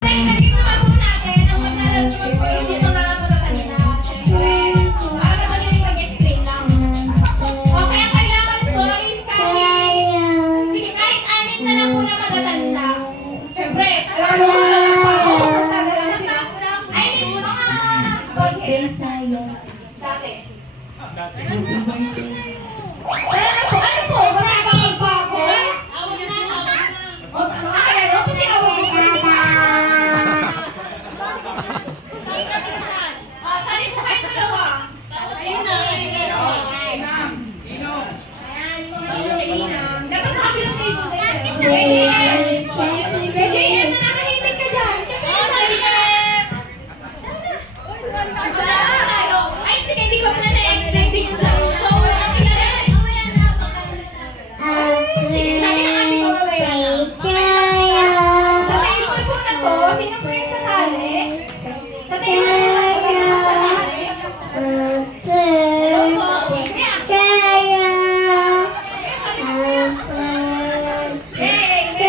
Next, naging naman po natin ang maglalaro naman po yung mga matatanda. Siyempre, para madaling mag-explain lang. Okay, ang kailangan ko is sige, kahit anim na lang po na matatanda. Siyempre, alam mo na lang pa ako, matatanda lang sila. I mean, mga bagheads. Dati. Ano po? Ano po? Magkakawag pa ako? Ano po tinawag ko? Sali po kayo dalawa. Ayun na. Ayan, Inang. Dapat sa kabilang table na yun. Kay JM, nananahimik ka dyan. Siyempre, sabi ka. Wala tayo. Ay, sige, hindi ko pa na na-explain dito lang. So, wala kang kilala. Sige, sabi ng ate ko mamaya. Sa table po na to, sino po yung sasali? Sa table po na to, sino po sasali? Hello po. Kaya, sabi ko kuya. Hey,